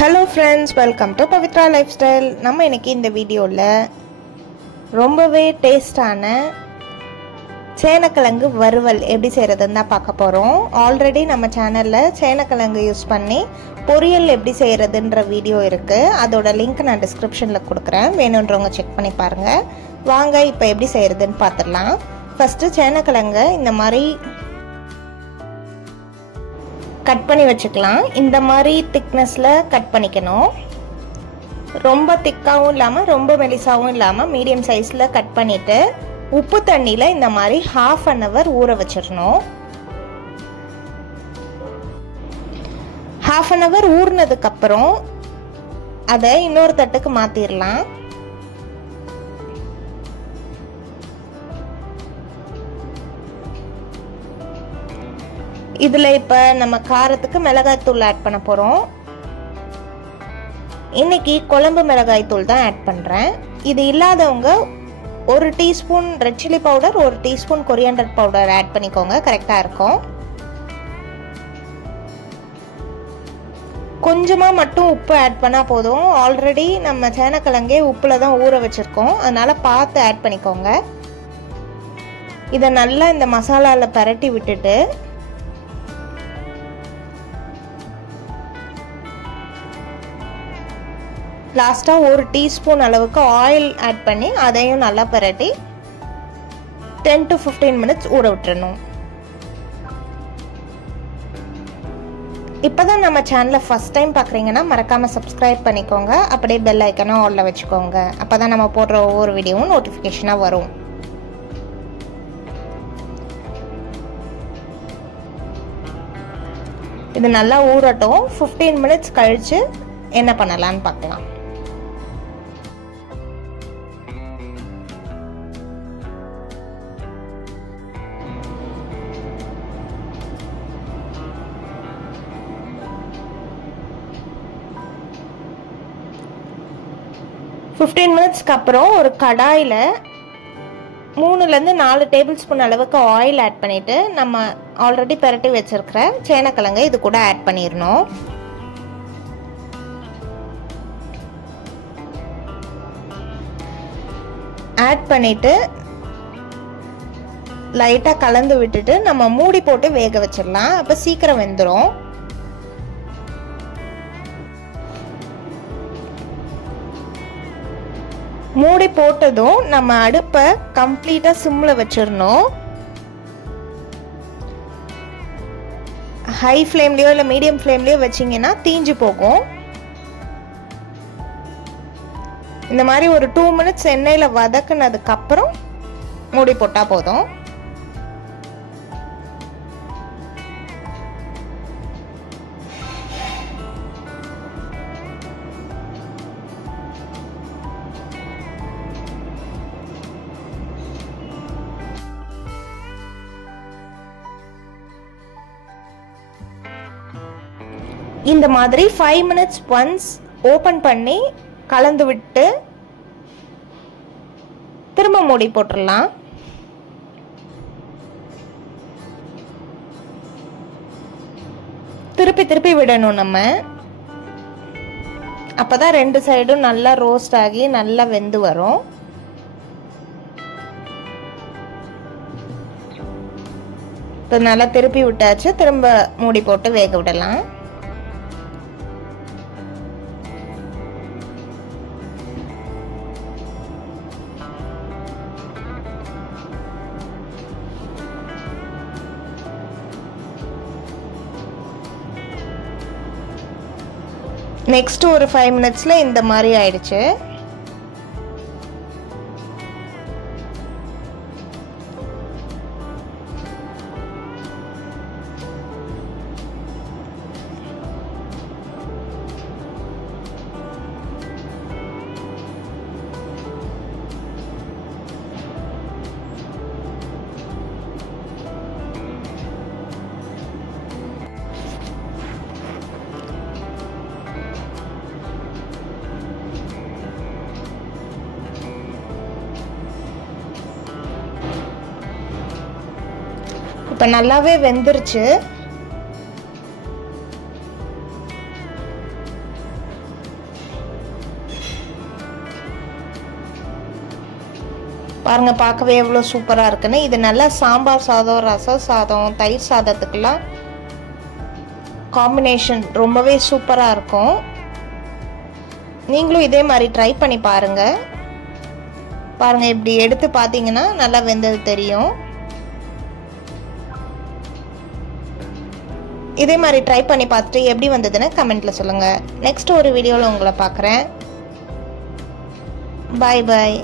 Hello friends, welcome to Pavitra Lifestyle. நம்ம இன்னைக்கு இந்த வீடியோல ரொம்பவே டேஸ்டான சேனக்கிழங்கு வறுவல் எப்படி செய்யறதுன்னு தான் பார்க்க போறோம். ஆல்ரெடி நம்ம சேனல்ல சேனக்கிழங்கு யூஸ் பண்ணி பொரியல் எப்படி செய்யறதுன்ற வீடியோ இருக்கு. அதோட லிங்க் நான் டிஸ்கிரிப்ஷன்ல கொடுக்கிறேன். வேணும்ன்றவங்க செக் பண்ணி பாருங்க. வாங்க இப்போ எப்படி செய்யறதுன்னு பார்த்துடலாம். ஃபர்ஸ்ட் சேனக்கிழங்கு இந்த மாதிரி கட் பண்ணி வச்சுக்கலாம். இந்த மாதிரி திக்னஸ்ல கட் பண்ணிக்கணும். ரொம்ப திக்காவும் இல்லாம ரொம்ப மெலிசாவும் இல்லாம மீடியம் சைஸ்ல கட் பண்ணிட்டு உப்பு தண்ணியில இந்த மாதிரி ½ an hour ஊற வச்சிடணும். ½ an hour ஊறினதுக்கு அப்புறம் அதை இன்னொரு தட்டுக்கு மாத்திரலாம். இதுல இப்ப நம்ம காரத்துக்கு மிளகாய் தூள் ஆட் பண்ண போறோம். இன்னைக்கு குழம்பு மிளகாய் தூள் தான் ஆட் பண்றேன். இது இல்லாதவங்க 1 teaspoon red chilli powder 1 teaspoon coriander powder add பண்ணிக்கோங்க, கரெக்டா இருக்கும். கொஞ்சமா மட்டும் உப்பு ஆட் பண்ணா போதும். ஆல்ரெடி நம்ம சேனக்கிழங்கே உப்புல தான் ஊற வச்சிருக்கோம், அதனால பார்த்து ஆட் பண்ணிக்கோங்க. இதை நல்லா இந்த மசாலால பரட்டி விட்டுட்டு லாஸ்டா 1 டீஸ்பூன் அளவுக்கு ஆயில் ஆட் பண்ணி அதையும் நல்லா பரட்டி 10 to 15 minutes ஊற விட்டுறணும். இப்பதான் நம்ம சேனலை ஃபர்ஸ்ட் டைம் பார்க்குறீங்கன்னா மறக்காம சப்ஸ்கிரைப் பண்ணிக்கோங்க. அப்படியே பெல் ஐக்கனை ஆல்ல வச்சுக்கோங்க. அப்பதான் நம்ம போடுற ஒவ்வொரு வீடியோவும் நோட்டிஃபிகேஷனா வரும். இது நல்லா ஊறட்டும். 15 minutes கழிச்சு என்ன பண்ணலாம்னு பார்க்கலாம். மினிட்ஸ்க்கு அப்புறம் ஒரு கடாயில 3 to 4 டேபிள் ஸ்பூன் அளவுக்கு ஆயில் ஆட் பண்ணிட்டு நம்ம ஆல்ரெடி பரட்டி வச்சிருக்கிற சேனக்கிழங்கு இது கூட ஆட் பண்ணிடணும். ஆட் பண்ணிட்டு லைட்டா கலந்து விட்டுட்டு நம்ம மூடி போட்டு வேக வச்சிடலாம். அப்ப சீக்கிரம் வெந்துடும். மூடி போட்டதும் நம்ம அடுப்பை கம்ப்ளீட்டா சிம்ல வச்சிடணும். ஹை ஃப்ளேம்லயோ இல்ல மீடியம் ஃப்ளேம்லயோ வச்சீங்கன்னா தீஞ்சு போகும். இந்த மாதிரி ஒரு 2 minutes எண்ணெயில வதக்குனதுக்கு அப்புறம் மூடி போட்டா போதும். இந்த மாதிரி 5 minutes once ஓபன் பண்ணி கலந்து விட்டு திரும்ப மூடி போட்டுடலாம். திருப்பி திருப்பி விடணும் நம்ம. அப்பதான் 2 சைடும் நல்லா ரோஸ்ட் ஆகி நல்லா வெந்து வரும். இப்போ நல்லா திருப்பி விட்டாச்சு. திரும்ப மூடி போட்டு வேக விடலாம். நெக்ஸ்ட் ஒரு 5 minutesல இந்த மாதிரி ஆயிடுச்சு. இப்போ நல்லாவே வெந்துருச்சு. பாருங்கள், பார்க்கவே எவ்வளோ சூப்பராக இருக்குன்னு. இது நல்லா சாம்பார் சாதம், ரசம் சாதம், தயிர் சாதத்துக்கெல்லாம் காம்பினேஷன் ரொம்பவே சூப்பராக இருக்கும். நீங்களும் இதே மாதிரி ட்ரை பண்ணி பாருங்கள். பாருங்கள், இப்படி எடுத்து பார்த்தீங்கன்னா நல்லா வெந்தது தெரியும். இதே மாதிரி ட்ரை பண்ணி பார்த்துட்டு எப்படி வந்ததுன்னு கமெண்ட்டில் சொல்லுங்கள். நெக்ஸ்ட் ஒரு வீடியோவில் உங்களை பார்க்குறேன். பாய் பாய்.